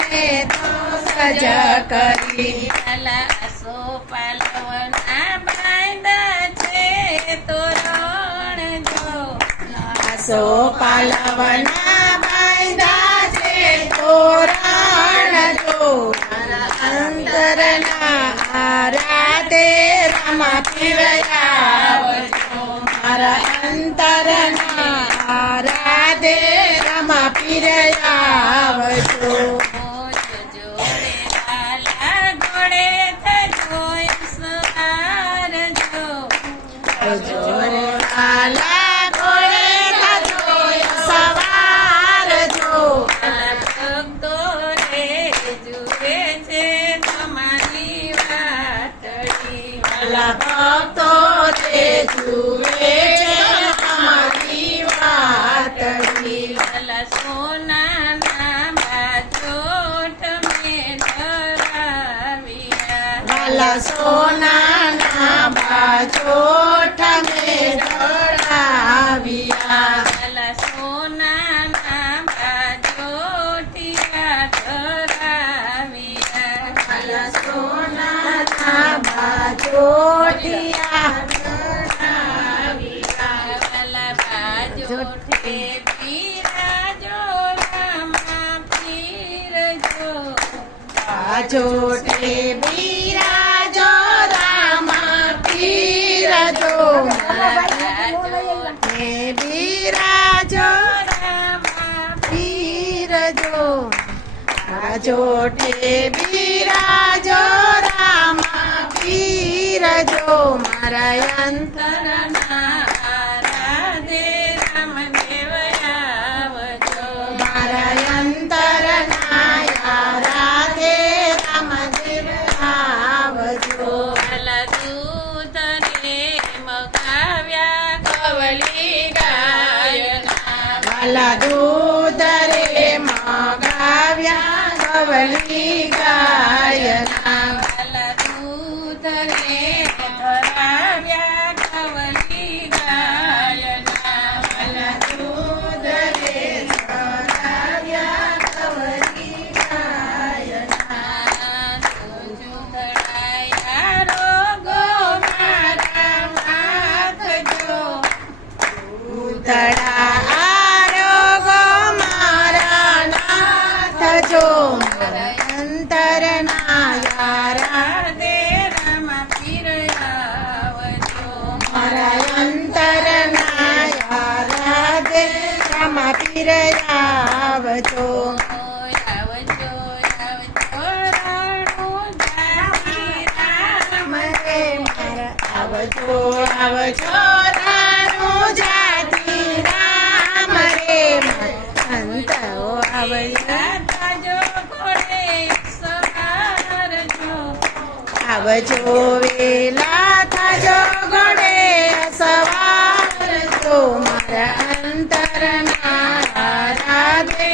મેં તો સજ કરી. લાલા પલવન બાંધા છે તોરણ જો. લાસો પાલવના બાંધા છે તોરણ જો. અંતરના આરાધે રમા પીરયાવજો મારા અંતરના આરાધે રમા પીરયાવજો મોજ જોડે લાલા ઘોડે થજો સવાર જો. જો લાલા ઘોડે થજો સવાર જો ભક્તો રે જુએ છે તમારી વાતડી વાલા ભક્તો તે જુએ છે અમારી વાતડી વાલા સોનાના બાજોઠ મેં ધરાવ્યા વાલા સોનાના બાજોઠ મેં ધરાવ્યા વાલા સોનાના બાજોઠિયા ધરાવ્યા વાલા સોનાના બાજોઠિયા વાલા બાજોઠે બિરાજો રામા પીરજો. બાજોઠે બિરાજો રામા પીરજો હે બિરાજો રામા પીરજો બાજોઠે બિરાજો રામા પીરજો મારા અંતર અંતરના આરાધે રામદેવ આવજો. મારા અંતરના રાધે રામદેવ આવજો. વાલા દૂધ રે મગાવ્યા કવલી ગાયના. વાલા वल्लीकाय પીર આવજો આવજો રાણું જાતી રામ રે અંતરો આવજો આવજો વેલા થાજો મારા અંતરના રાધે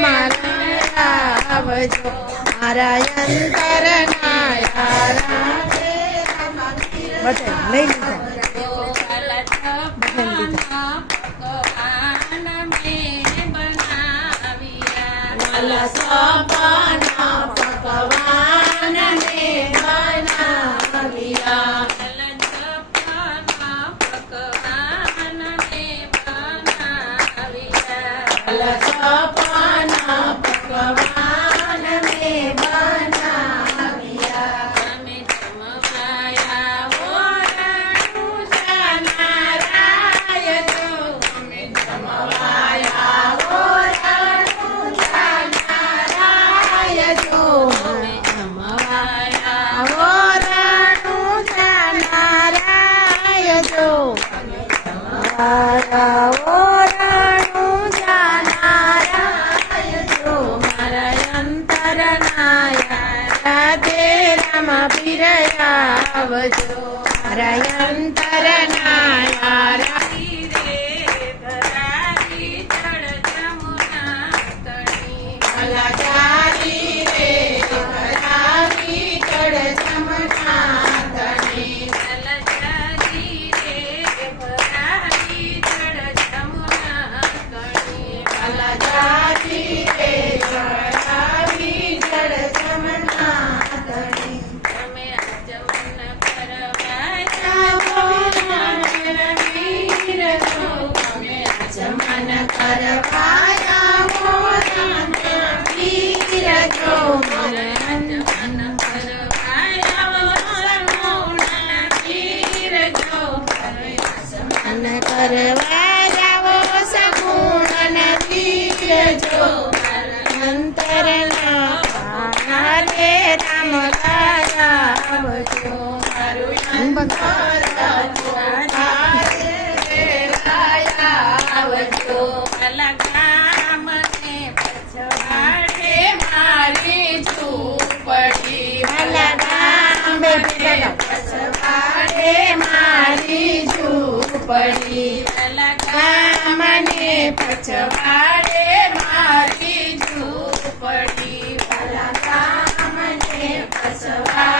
મારા આવજો મારા અંતરના રાધે બધા લઈ લીધા પકવાન વાલા સપના રામ પીરયાવજો મારા અંતરના યારા કરવા જાવો સગુણ વીરજો અંતર રે રામ કાયા આવજો મારું પડી લગા મને પછવાડે મારી ઝૂપડી મને પછવાડે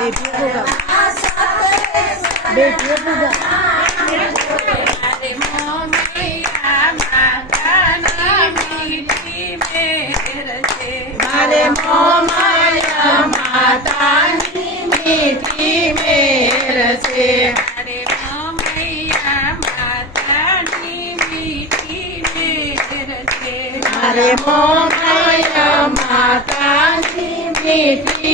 Baby, you're the one. Baby, you're the one. માયા માતાની મીઠી મેર છે અરે મૈયા માતાની મીઠી મેર છે અરે મો માયા મીઠી